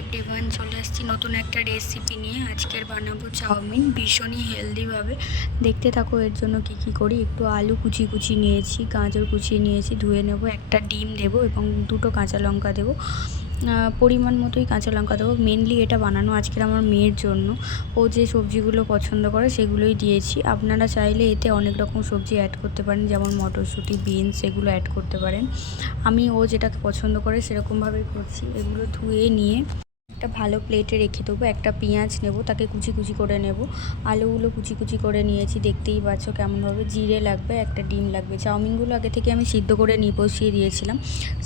Everyone, চলে আসছি নতুন একটা রেসিপি নিয়ে। আজকের বানাবো চাউমিন ভীষণই হেলদিভাবে। দেখতে থাকো। এর জন্য কি করি, একটু আলু কুচি নিয়েছি, গাজর কুচিয়ে নিয়েছি, ধুয়ে নেব, একটা ডিম দেবো এবং দুটো কাঁচা লঙ্কা দেবো। পরিমাণ মতোই কাঁচা লঙ্কা দেবো। মেনলি এটা বানানো আজকের আমার মেয়ের জন্য। ও যে সবজিগুলো পছন্দ করে সেগুলোই দিয়েছি। আপনারা চাইলে এতে অনেক রকম সবজি অ্যাড করতে পারেন, যেমন মটরশুঁটি, বিনস, এগুলো অ্যাড করতে পারেন। আমি ও যেটাকে পছন্দ করে সেরকমভাবেই করছি। এগুলো ধুয়ে নিয়ে একটা ভালো প্লেটে রেখে দেবো। একটা পেঁয়াজ নেব, তাকে কুচি করে নেব। আলুগুলো কুচি করে নিয়েছি, দেখতেই পাচ্ছ কেমনভাবে। জিরে লাগবে, একটা ডিম লাগবে। চাউমিনগুলো আগে থেকে আমি সিদ্ধ করে বসিয়ে দিয়েছিলাম।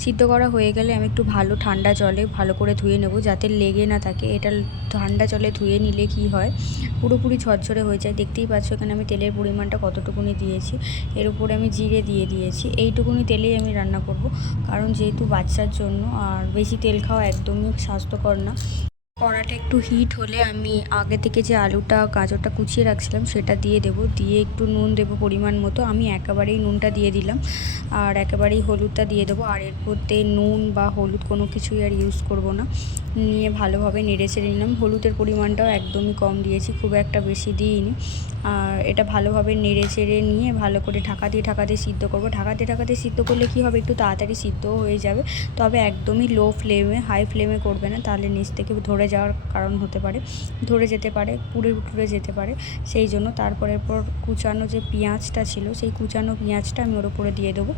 সিদ্ধ করা হয়ে গেলে আমি একটু ভালো ঠান্ডা জলে ভালো করে ধুয়ে নেব, যাতে লেগে না থাকে। এটা ঠান্ডা জলে ধুয়ে নিলে কি হয়, পুরোপুরি ঝরঝরে হয়ে যায়। দেখতেই পাচ্ছ এখানে আমি তেলের পরিমাণটা কতটুকুনি দিয়েছি। এর উপরে আমি জিরে দিয়ে দিয়েছি। এইটুকুনি তেলেই আমি রান্না করব, কারণ যেহেতু বাচ্চার জন্য, আর বেশি তেল খাওয়া একদমই স্বাস্থ্যকর না। কড়াটা একটু হিট হলে আমি আগে থেকে যে আলুটা গাজরটা কুচিয়ে রাখছিলাম সেটা দিয়ে দেবো। দিয়ে একটু নুন দেবো পরিমাণ মতো। আমি একেবারেই নুনটা দিয়ে দিলাম, আর একেবারেই হলুদটা দিয়ে দেবো। আর এর মধ্যে নুন বা হলুদ কোনো কিছুই আর ইউজ করব না। নিয়ে ভালোভাবে নেড়ে চেড়ে নিলাম। হলুদের পরিমাণটাও একদমই কম দিয়েছি, খুব একটা বেশি দিইনি। আর এটা ভালোভাবে নেড়ে চেড়ে নিয়ে ভালো করে ঢাকা দিয়ে সিদ্ধ করব। ঢাকা দিয়ে সিদ্ধ করলে কি হবে, একটু তাড়াতাড়ি সিদ্ধও হয়ে যাবে। তবে একদমই লো ফ্লেমে, হাই ফ্লেমে করবে না, তাহলে নিচ থেকে ধরে যাওয়ার কারণ হতে পারে, ধরে যেতে পারে, পুড়ে যেতে পারে। সেই জন্য তারপরের পর কুচানো যে পেঁয়াজটা ছিল, সেই কুচানো পেঁয়াজটা আমি ওর উপরে দিয়ে দেবো।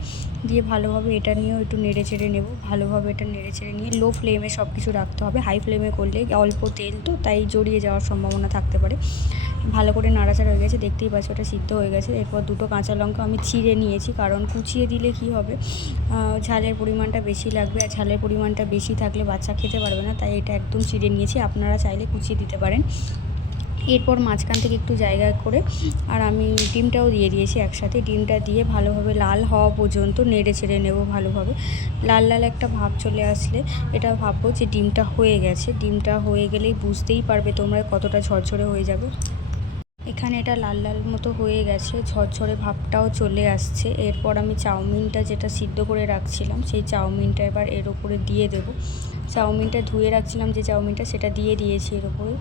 দিয়ে ভালোভাবে এটা নিয়েও একটু নেড়ে চেড়ে নেব। ভালোভাবে এটা নেড়ে চেড়ে নিয়ে লো ফ্লেমে সব কিছু রাখতে হবে। হাই ফ্লেমে করলে অল্প তেল তো, তাই জড়িয়ে যাওয়ার সম্ভাবনা থাকতে পারে। ভালো করে নাড়াচাড়া হয়ে গেছে, দেখতেই পাচ্ছ ওটা সিদ্ধ হয়ে গেছে। এরপর দুটো কাঁচা লঙ্কা আমি চিড়ে নিয়েছি, কারণ কুচিয়ে দিলে কি হবে, ঝালের পরিমাণটা বেশি লাগবে, আর ঝালের পরিমাণটা বেশি থাকলে বাচ্চা খেতে পারবে না, তাই এটা একদম চিড়ে নিয়েছি। আপনারা চাইলে কুচিয়ে দিতে পারেন। এরপর মাঝখান থেকে একটু জায়গা করে আর আমি ডিমটাও দিয়ে দিয়েছি একসাথে। ডিমটা দিয়ে ভালোভাবে লাল হওয়া পর্যন্ত নেড়ে চেড়ে নেব। ভালোভাবে লাল একটা ভাব চলে আসলে এটা ভাববো যে ডিমটা হয়ে গেছে। ডিমটা হয়ে গেলেই বুঝতেই পারবে তোমরা কতটা ঝরঝরে হয়ে যাবে। এখানে এটা লাল মতো হয়ে গেছে, ঝরঝরে ভাবটাও চলে আসছে। এরপর আমি চাউমিনটা যেটা সিদ্ধ করে রাখছিলাম, সেই চাউমিনটা এবার এর উপরে দিয়ে দেব। চাউমিনটা ধুয়ে রাখছিলাম যে চাউমিনটা, সেটা দিয়ে দিয়েছি এর উপরে।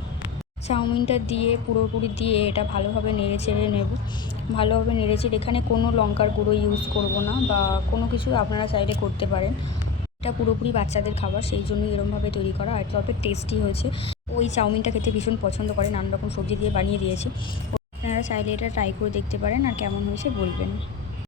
চাউমিনটা দিয়ে পুরোপুরি দিয়ে এটা ভালোভাবে নেড়ে চেড়ে নেব। ভালোভাবে নেড়ে চেড়ে এখানে কোনো লঙ্কার গুঁড়ো ইউজ করব না, বা কোনো কিছু আপনারা চাইলে করতে পারেন। এটা পুরোপুরি বাচ্চাদের খাবার, সেই জন্যই এরমভাবে তৈরি করা। আর তবে টেস্টি হয়েছে। ওই চাউমিনটা খেতে ভীষণ পছন্দ করে, নানা রকম সবজি দিয়ে বানিয়ে দিয়েছি। আপনারা চাইলে এটা ট্রাই করে দেখতে পারেন, আর কেমন হয়েছে বলবেন।